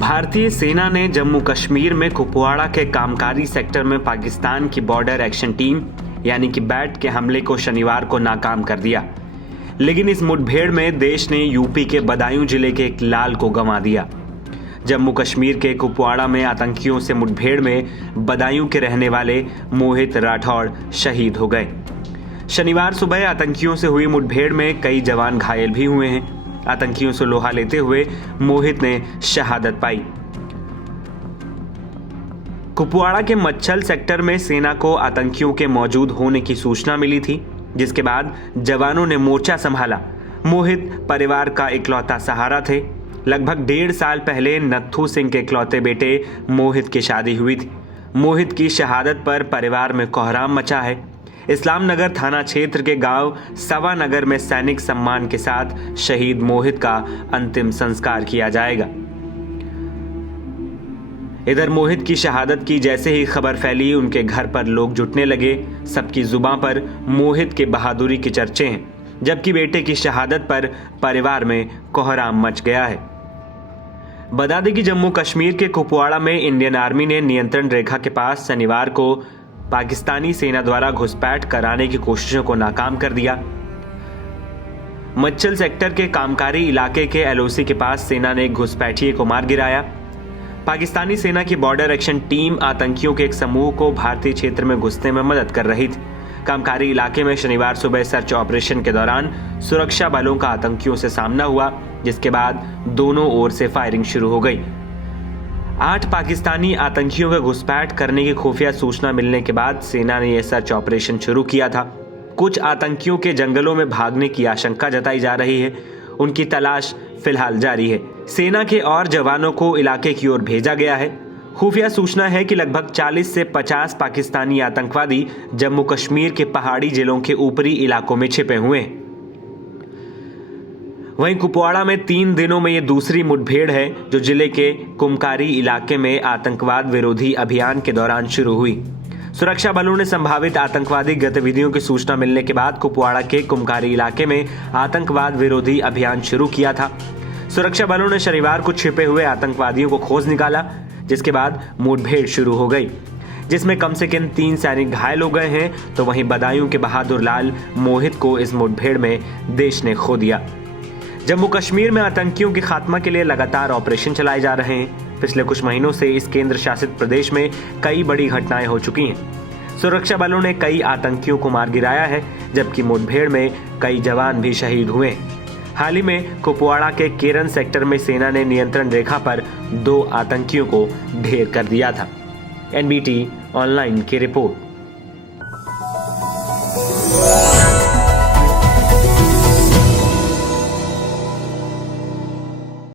भारतीय सेना ने जम्मू कश्मीर में कुपवाड़ा के कामकारी सेक्टर में पाकिस्तान की बॉर्डर एक्शन टीम यानी कि बैट के हमले को शनिवार को नाकाम कर दिया। लेकिन इस मुठभेड़ में देश ने यूपी के बदायूं जिले के एक लाल को गंवा दिया। जम्मू कश्मीर के कुपवाड़ा में आतंकियों से मुठभेड़ में बदायूं के रहने वाले मोहित राठौड़ शहीद हो गए। शनिवार सुबह आतंकियों से हुई मुठभेड़ में कई जवान घायल भी हुए हैं। आतंकियों से लोहा लेते हुए मोहित ने शहादत पाई। कुपवाड़ा के मच्छल सेक्टर में सेना को आतंकियों के मौजूद होने की सूचना मिली थी, जिसके बाद जवानों ने मोर्चा संभाला। मोहित परिवार का इकलौता सहारा थे। लगभग 1.5 साल पहले नत्थू सिंह के इकलौते बेटे मोहित की शादी हुई थी। मोहित की शहादत पर परिवार में कोहराम मचा है। इस्लाम नगर थाना क्षेत्र के गांव सवा नगर में सैनिक सम्मान के साथ शहीद मोहित का अंतिम संस्कार किया जाएगा। इधर मोहित की शहादत की जैसे ही खबर फैली, उनके घर पर लोग जुटने लगे। सबकी जुबां पर मोहित के बहादुरी के चर्चे हैं, जबकि बेटे की शहादत पर परिवार में कोहराम मच गया है। बता दें कि जम्मू कश्मीर के कुपवाड़ा में इंडियन आर्मी ने नियंत्रण रेखा के पास शनिवार को पाकिस्तानी सेना द्वारा घुसपैठ कराने की कोशिशों को नाकाम कर दिया। मच्छल सेक्टर के कामकारी इलाके के एलओसी के पास सेना ने एक घुसपैठिए को मार गिराया। पाकिस्तानी सेना की बॉर्डर एक्शन टीम आतंकियों के एक समूह को भारतीय क्षेत्र में घुसने में मदद कर रही थी। कामकारी इलाके में शनिवार सुबह सर्च ऑपरेशन के दौरान सुरक्षा बलों का आतंकियों से सामना हुआ, जिसके बाद दोनों ओर से फायरिंग शुरू हो गई। 8 पाकिस्तानी आतंकियों के घुसपैठ करने की खुफिया सूचना मिलने के बाद सेना ने यह सर्च ऑपरेशन शुरू किया था। कुछ आतंकियों के जंगलों में भागने की आशंका जताई जा रही है। उनकी तलाश फिलहाल जारी है। सेना के और जवानों को इलाके की ओर भेजा गया है। खुफिया सूचना है कि लगभग 40 से 50 पाकिस्तानी आतंकवादी जम्मू कश्मीर के पहाड़ी जिलों के ऊपरी इलाकों में छिपे हुए हैं। वहीं कुपवाड़ा में 3 दिनों में ये दूसरी मुठभेड़ है, जो जिले के कुमकारी इलाके में आतंकवाद विरोधी अभियान के दौरान शुरू हुई। सुरक्षा बलों ने संभावित आतंकवादी गतिविधियों की सूचना मिलने के बाद कुपवाड़ा के कुमकारी इलाके में आतंकवाद विरोधी अभियान शुरू किया था। सुरक्षा बलों ने शनिवार को छिपे हुए आतंकवादियों को खोज निकाला, जिसके बाद मुठभेड़ शुरू हो गई, जिसमें कम से कम 3 सैनिक घायल हो गए हैं। तो वहीं बदायूं के बहादुर लाल मोहित को इस मुठभेड़ में देश ने खो दिया। जम्मू कश्मीर में आतंकियों के खात्मा के लिए लगातार ऑपरेशन चलाए जा रहे हैं। पिछले कुछ महीनों से इस केंद्र शासित प्रदेश में कई बड़ी घटनाएं हो चुकी हैं। सुरक्षा बलों ने कई आतंकियों को मार गिराया है, जबकि मुठभेड़ में कई जवान भी शहीद हुए। हाल ही में कुपवाड़ा के केरन सेक्टर में सेना ने नियंत्रण रेखा पर 2 आतंकियों को ढेर कर दिया था। NBT ऑनलाइन की रिपोर्ट।